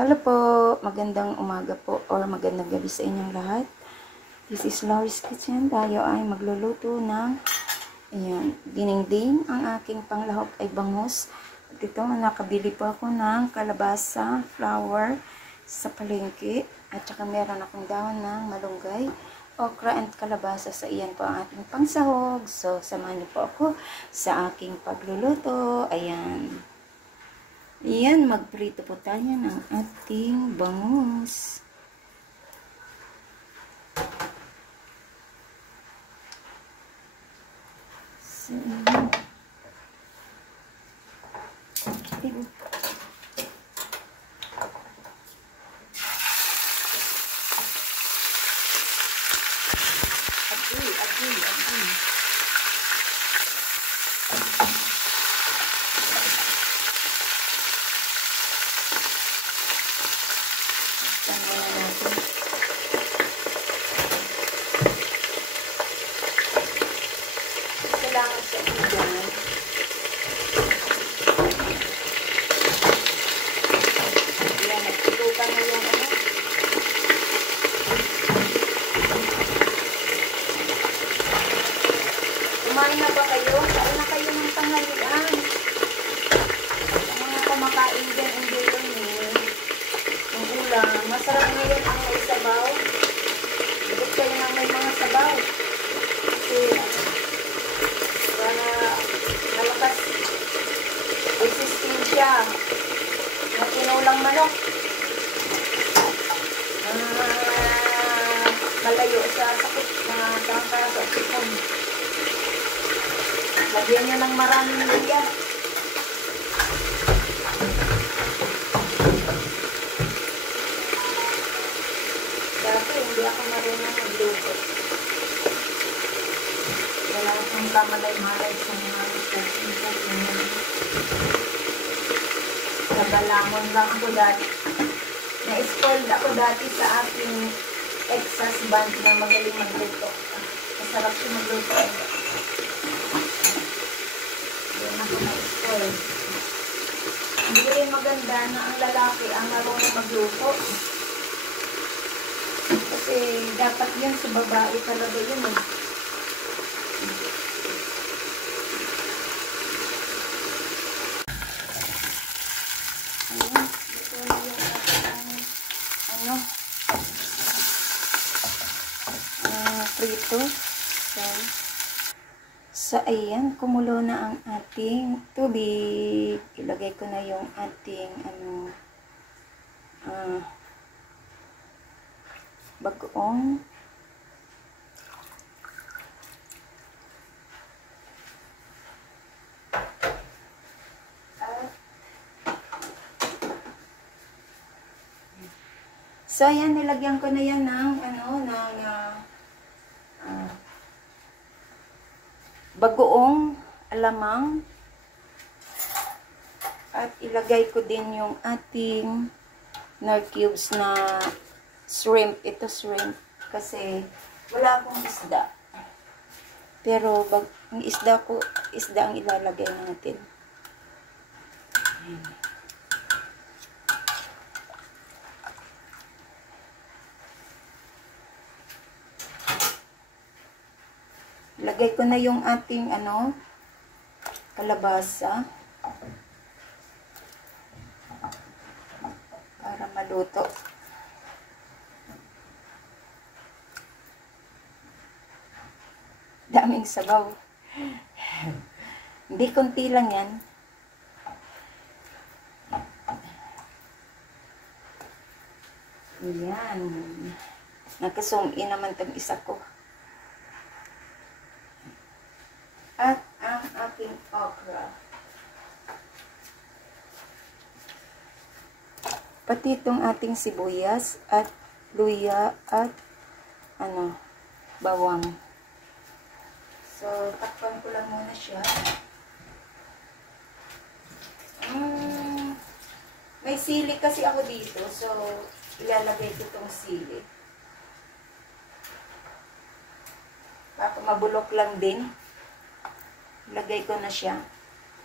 Hello po, magandang umaga po or magandang gabi sa inyong lahat. This is Laurie's Kitchen. Tayo ay magluluto ng dinding. Ang aking panglahok ay bangus. At ito, nakabili po ako ng kalabasa, flour sa palengke. At saka meron akong dahon ng malunggay, okra and kalabasa. Sa iyan po ang ating pangsahog. So, samahan niyo po ako sa aking pagluluto. Ayan. Ayan, magprito po tayo ng ating bangus. So, ayan. Agui. Kailangan siya ilan. Ayan, nagtutukan na yung ano. Kumain na ba kayo? Kain na kayo ng tanghalian. Ang mga kumakain dyan, enjoy yun eh. Ang ulam. Masarap ngayon ang may sabaw. Ibig kayo ng may mga sabaw. Kasi, para malakas resistensya na tinulang manok. Malayo sa sakit na tangka sa sipon. Lagyan nyo ng maraming luya. Dati hindi ako marunong magluto. Wala akong kamalay-malay sa mga cooking. Nagalamon lang ako dati. Na-spoiled ako dati sa aking ex-husband na magaling magluto. Masarap siya magluto. Yan ako na-spoiled. Hindi rin maganda na ang lalaki ang marunong magluto. Kasi dapat yan sa babae talaga yun eh. Ayan, ito na yung ating prito. So, ayan, kumulo na ang ating tubig. Ilagay ko na yung ating bagoong so, ayan, nilagyan ko na yan ng bagoong alamang. At ilagay ko din yung ating nor cubes na shrimp. Ito shrimp. Kasi wala akong isda. Pero ang isda ang ilalagay natin. Ayan. Lagay ko na yung ating kalabasa para maluto. Daming sabaw. Hindi, konti lang yan. Ayan. Nagka-zoom in naman itong isa ko. At ang aking okra. Pati itong ating sibuyas at luya at bawang. So, takpan ko lang muna siya. May sili kasi ako dito. So, ilalagay ko itong sili. Baka mabulok lang din. Lagay ko na siya.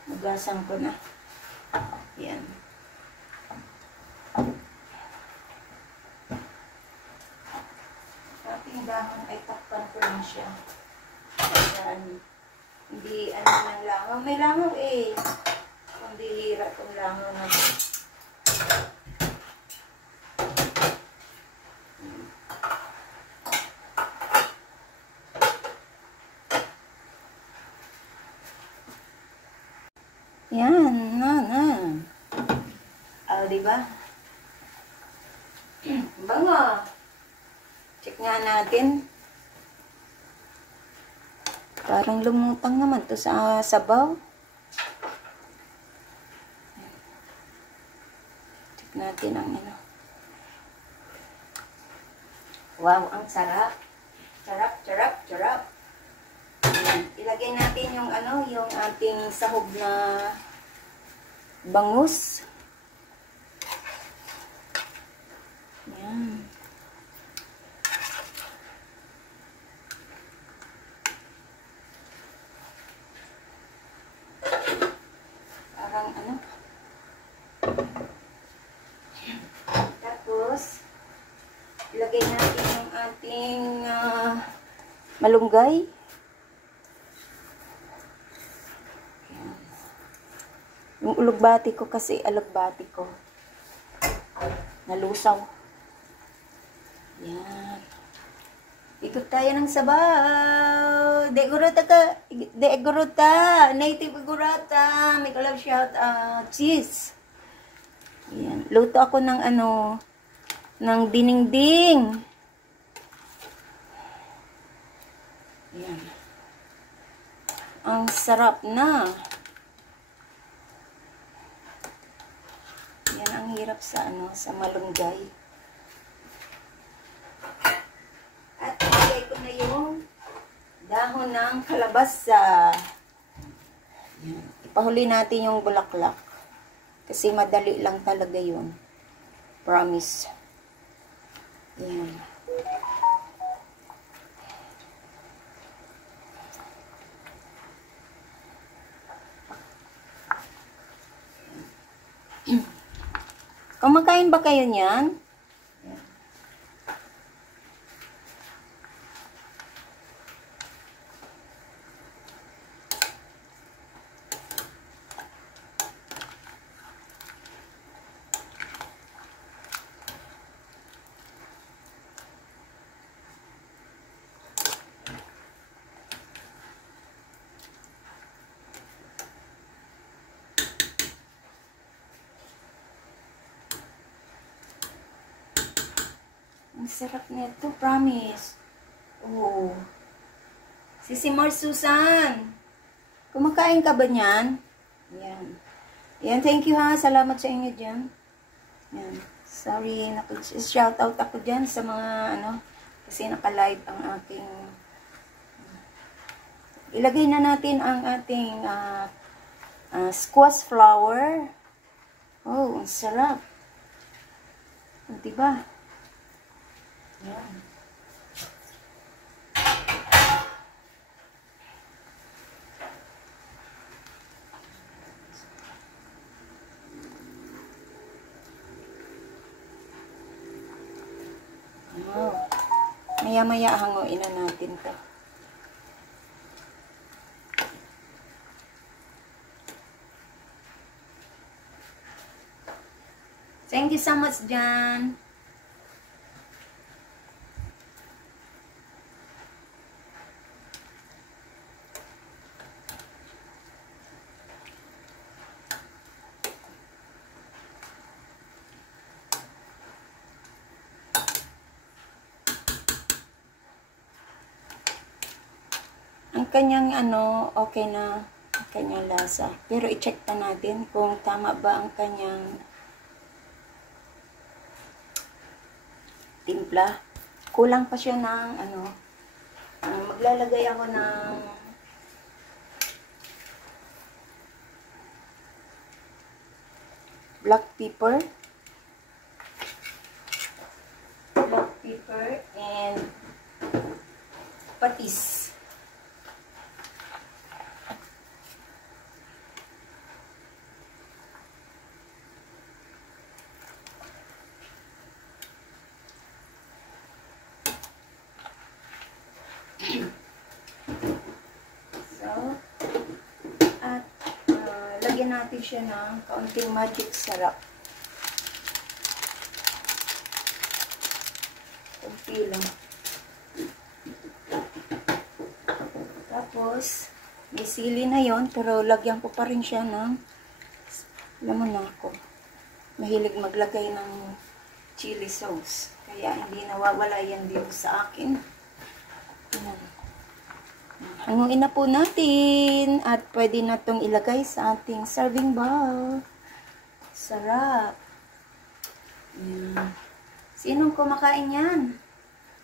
Hugasan ko na. Yan. aking dahon ay takpan ko lang siya. Ayan. Hindi ano ng langaw. May langaw eh. Kung dihira kung langaw na. Yan, diba? Bango. Check nga natin. Parang lumutang naman to sa sabaw. Check natin ang ano. Wow, ang sarap. Sarap. Ilagay natin yung ano, yung ating sahog na bangus. Yan. Parang ano. Tapos, ilagay natin yung ating malunggay. Yung ulugbati ko kasi, alugbati ko. Nalusaw. Yan. Ikot tayo ng sabaw. Degurata. Native gurata. Make a love shout out. Cheese. Yan. Luto ako ng ano, ng dinengdeng. Yan. Ang sarap na. Yan ang hirap sa ano, sa malunggay. At ilagay ko na yung dahon ng kalabasa. Yan. Ipahuli natin yung bulaklak. Kasi madali lang talaga yun. Promise. Yan. Kumakain ba kayo niyan? Ang sarap nito, promise. Oh. Sisimor Susan. Kumakain ka ba niyan? Yan. Yan, thank you ha. Salamat sa inyo dyan. Yan. Sorry, shout-out ako dyan sa mga, ano, kasi naka-live ang aking... Ilagay na natin ang ating squash flower. Oh, ang sarap. Diba? Yan. Oh. Maya-maya hanguin na natin to. Thank you so much, Jan. Ang kanyang ano, okay na ang kanyang lasa. Pero i-check pa natin kung tama ba ang kanyang timpla. Kulang pa siya ng ano, maglalagay ako ng black pepper and patis. natin siya ng kaunting magic sarap. Kunti lang. Tapos, may sili na yon, pero lagyan ko pa rin siya ng, alam mo na ako, mahilig maglagay ng chili sauce. Kaya hindi nawawala yan dito sa akin. Ayan. Hanguin na po natin at pwede na itong ilagay sa ating serving bowl. Sarap. Ayan. Sinong kumakain yan?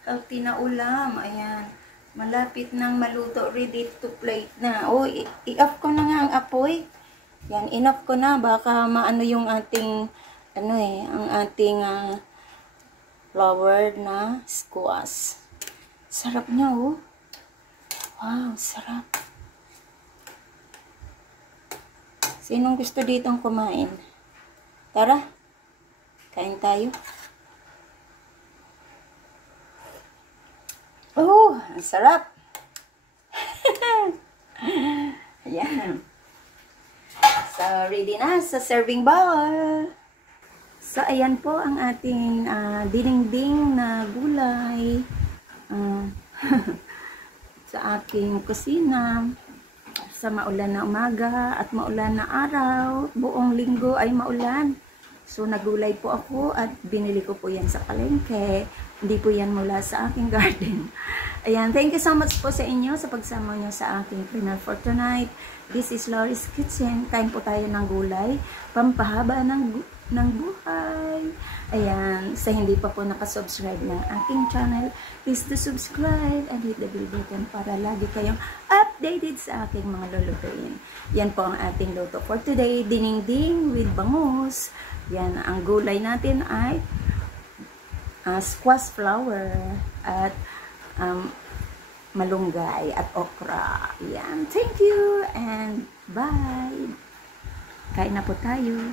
Healthy na ulam. Ayan. Malapit nang maluto. Ready to plate na. O, i-off ko na nga ang apoy. Yan, enough ko na. Baka maano yung ating, ang ating flour na squash. Sarap niya, oh. Wow, sarap. Sinong gusto ditong kumain? Tara, kain tayo. Oh, ang sarap. Ayan. So, ready na sa serving bowl. So, ayan po ang ating dinding na gulay. Sa aking kusina. Sa maulan na umaga at maulan na araw. Buong linggo ay maulan. So, nagulay po ako at binili ko po yan sa palengke. Hindi po yan mula sa aking garden. Ayan, thank you so much po sa inyo sa pagsama nyo sa aking dinner for tonight. This is Lori's Kitchen. Kain po tayo ng gulay. Pampahaba ng buhay. Ayan, sa hindi pa po nakasubscribe ng aking channel, please to subscribe and hit the bell button para lagi kayong updated sa aking mga lulutuin. Yan po ang ating luto for today. Dininding with bangus. Yan, ang gulay natin ay squash flour at malunggay at okra. Yan, thank you and bye. Kain na po tayo.